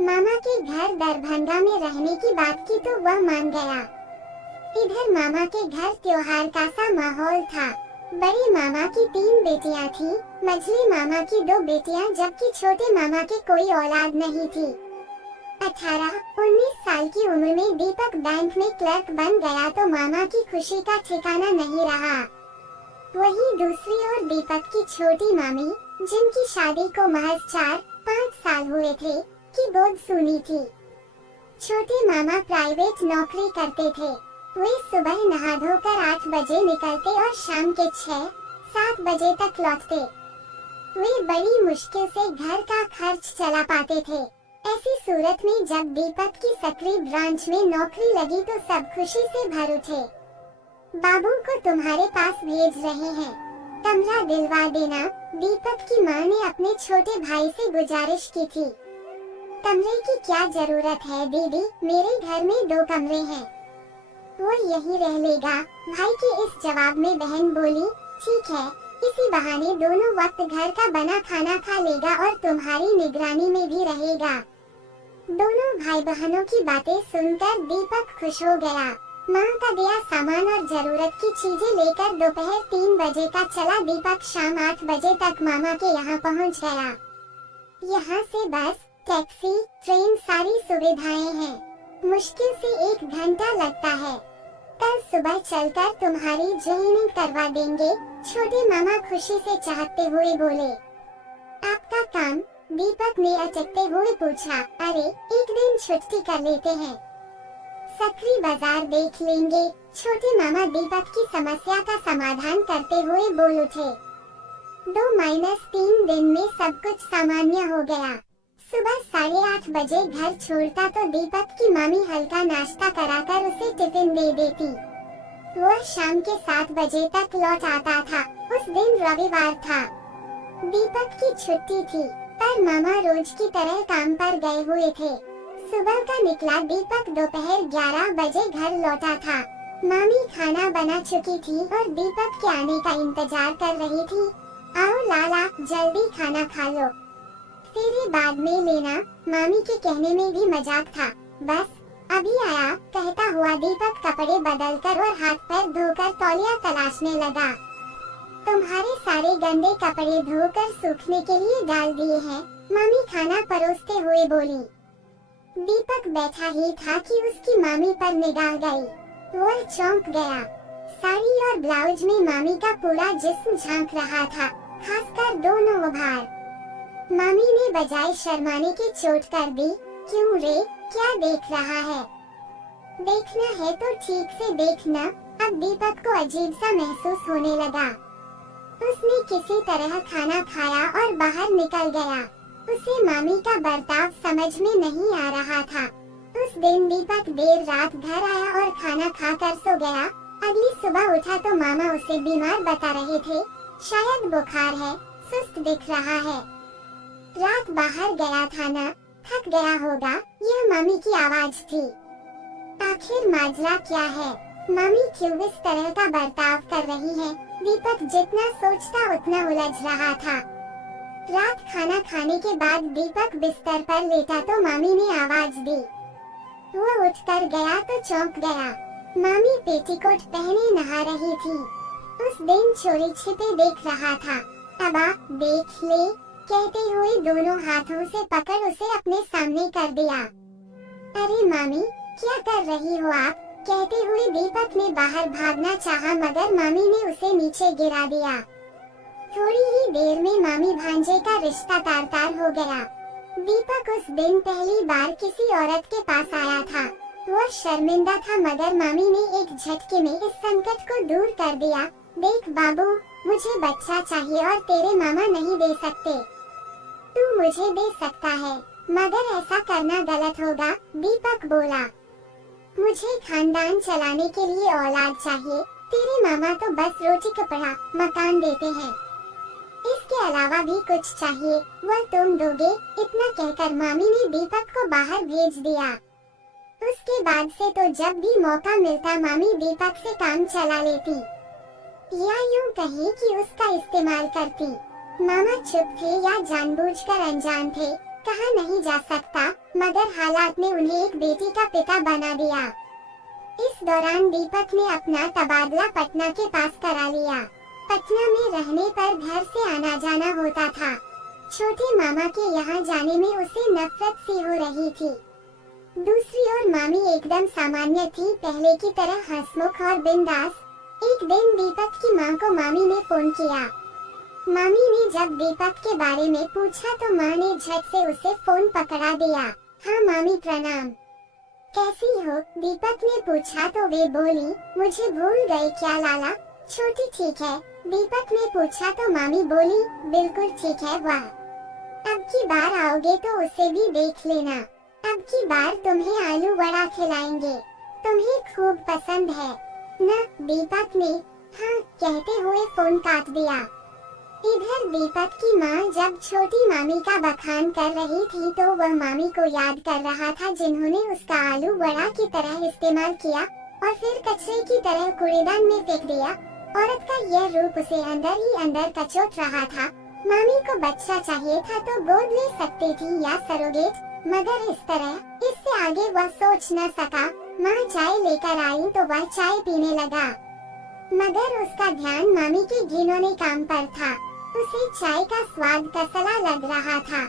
मामा के घर दरभंगा में रहने की बात की तो वह मान गया। इधर मामा के घर त्योहार का सा माहौल था। बड़े मामा की 3 बेटियां थी, मझली मामा की 2 बेटियां, जबकि छोटे मामा के कोई औलाद नहीं थी। 18-19 साल की उम्र में दीपक बैंक में क्लर्क बन गया तो मामा की खुशी का ठिकाना नहीं रहा। वहीं दूसरी ओर दीपक की छोटी मामी, जिनकी शादी को महज 4-5 साल हुए थे, की गोद सूनी थी। छोटे मामा प्राइवेट नौकरी करते थे। वे सुबह नहा धोकर 8 बजे निकलते और शाम के 6-7 बजे तक लौटते। वे बड़ी मुश्किल से घर का खर्च चला पाते थे। ऐसी सूरत में जब दीपक की सकरी ब्रांच में नौकरी लगी तो सब खुशी से भर उठे। बाबू को तुम्हारे पास भेज रहे हैं, कमरा दिलवा देना, दीपक की मां ने अपने छोटे भाई से गुजारिश की थी। कमरे की क्या जरूरत है दीदी, मेरे घर में 2 कमरे हैं, वो यही रह लेगा। भाई के इस जवाब में बहन बोली, ठीक है, इसी बहाने दोनों वक्त घर का बना खाना खा लेगा और तुम्हारी निगरानी में भी रहेगा। दोनों भाई बहनों की बातें सुनकर दीपक खुश हो गया। माँ का दिया सामान और जरूरत की चीजें लेकर दोपहर 3 बजे का चला दीपक शाम 8 बजे तक मामा के यहाँ पहुँच गया। यहाँ से बस, टैक्सी, ट्रेन सारी सुविधाएं हैं। मुश्किल से 1 घंटा लगता है। कल सुबह चलकर तुम्हारी ज्वाइनिंग करवा देंगे, छोटे मामा खुशी से चाहते हुए बोले। आपका काम? दीपक ने अचकते हुए पूछा। अरे, एक दिन छुट्टी कर लेते हैं, सकरी बाजार देख लेंगे, छोटे मामा दीपक की समस्या का समाधान करते हुए बोल उठे। 2-3 दिन में सब कुछ सामान्य हो गया। सुबह 8:30 बजे घर छोड़ता तो दीपक की मामी हल्का नाश्ता कराकर उसे टिफिन दे देती। वह शाम के 7 बजे तक लौट आता था। उस दिन रविवार था, दीपक की छुट्टी थी, पर मामा रोज की तरह काम पर गए हुए थे। सुबह का निकला दीपक दोपहर 11 बजे घर लौटा था। मामी खाना बना चुकी थी और दीपक के आने का इंतजार कर रही थी। आओ लाला, जल्दी खाना खा लो, तेरे बाद में लेना। मामी के कहने में भी मजाक था। बस अभी आया, कहता हुआ दीपक कपड़े बदलकर और हाथ पैर धोकर तौलिया तलाशने लगा। तुम्हारे सारे गंदे कपड़े धोकर सूखने के लिए डाल दिए हैं, मामी खाना परोसते हुए बोली। दीपक बैठा ही था कि उसकी मामी पर निगाह गई। वह चौंक गया। साड़ी और ब्लाउज में मामी का पूरा जिस्म झांक रहा था, खासकर दोनों उभार। मामी ने बजाय शर्माने की चोट कर दी। क्यों रे, क्या देख रहा है? देखना है तो ठीक से देखना। अब दीपक को अजीब सा महसूस होने लगा। उसने किसी तरह खाना खाया और बाहर निकल गया। उसे मामी का बर्ताव समझ में नहीं आ रहा था। उस दिन दीपक देर रात घर आया और खाना खाकर सो गया। अगली सुबह उठा तो मामा उसे बीमार बता रहे थे। शायद बुखार है, सुस्त दिख रहा है, रात बाहर गया था ना, थक गया होगा, यह मामी की आवाज थी। आखिर माजरा क्या है? मामी क्यों इस तरह का बर्ताव कर रही है? दीपक जितना सोचता उतना उलझ रहा था। रात खाना खाने के बाद दीपक बिस्तर पर लेटा तो मामी ने आवाज दी। वो उठकर गया तो चौंक गया। मामी पेटीकोट पहने नहा रही थी। उस दिन चोरी छिपे देख रहा था। अबा देख ले, कहते हुए दोनों हाथों से पकड़ उसे अपने सामने कर दिया। अरे मामी, क्या कर रही हो आप? कहते हुए दीपक ने बाहर भागना चाहा मगर मामी ने उसे नीचे गिरा दिया। थोड़ी ही देर में मामी भांजे का रिश्ता तार-तार हो गया। दीपक उस दिन पहली बार किसी औरत के पास आया था। वह शर्मिंदा था मगर मामी ने एक झटके में इस संकट को दूर कर दिया। देख बाबू, मुझे बच्चा चाहिए और तेरे मामा नहीं दे सकते। तू मुझे दे सकता है, मगर ऐसा करना गलत होगा, दीपक बोला। मुझे खानदान चलाने के लिए औलाद चाहिए, तेरे मामा तो बस रोटी कपड़ा मकान देते हैं, इसके अलावा भी कुछ चाहिए, वह तुम दोगे। इतना कहकर मामी ने दीपक को बाहर भेज दिया। उसके बाद से तो जब भी मौका मिलता मामी दीपक से काम चला लेती, या यूं कहें कि उसका इस्तेमाल करती। मामा चुप थे या जानबूझकर अनजान थे, कहा नहीं जा सकता। मगर हालात ने उन्हें एक बेटी का पिता बना दिया। इस दौरान दीपक ने अपना तबादला पटना के पास करा लिया। पटना में रहने पर घर से आना जाना होता था। छोटे मामा के यहाँ जाने में उसे नफरत सी हो रही थी। दूसरी ओर मामी एकदम सामान्य थी, पहले की तरह हंसमुख और बिंदास। एक दिन दीपक की माँ को मामी ने फोन किया। मामी ने जब दीपक के बारे में पूछा तो माँ ने झट से उसे फोन पकड़ा दिया। हाँ मामी प्रणाम, कैसी हो? दीपक ने पूछा तो वे बोली, मुझे भूल गए क्या लाला? छोटी ठीक है, दीपक ने पूछा तो मामी बोली, बिल्कुल ठीक है। वाह, अब की बार आओगे तो उसे भी देख लेना। अब की बार तुम्हें आलू वड़ा खिलाएंगे, तुम्हें खूब पसंद है ना? दीपक ने हाँ कहते हुए फोन काट दिया। इधर दीपक की माँ जब छोटी मामी का बखान कर रही थी तो वह मामी को याद कर रहा था जिन्होंने उसका आलू वड़ा की तरह इस्तेमाल किया और फिर कचरे की तरह कूड़ेदान में फेंक दिया। औरत का यह रूप उसे अंदर ही अंदर कचोट रहा था। मामी को बच्चा चाहिए था तो गोद ले सकती थी या सरोगेट, मगर इस तरह, इससे आगे वह सोच न सका। माँ चाय लेकर आई तो वह चाय पीने लगा, मगर उसका ध्यान मामी के घिनौने काम पर था। उसे चाय का स्वाद कसला लग रहा था।